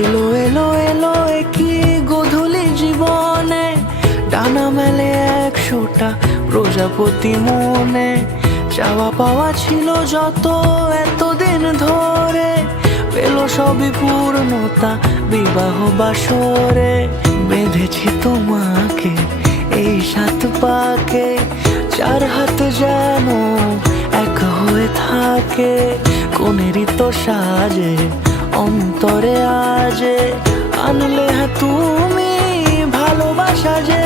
এলো এলো এলো কি গোধূলি জীবনে, ডানা মেলে 100টা প্রজাপতি মনে। চাওয়া পাওয়া ছিল যত এতদিন ধরে, পেল সবই পূর্ণতা বিবাহ বাসরে। বেঁধেছি তোমাকে এই 7 পাকে, 4 হাত যেন এক হয়ে থাকে। কোনেরই তো সাজে অন্তরে আজে, আনলে তুমি ভালোবাসা যে।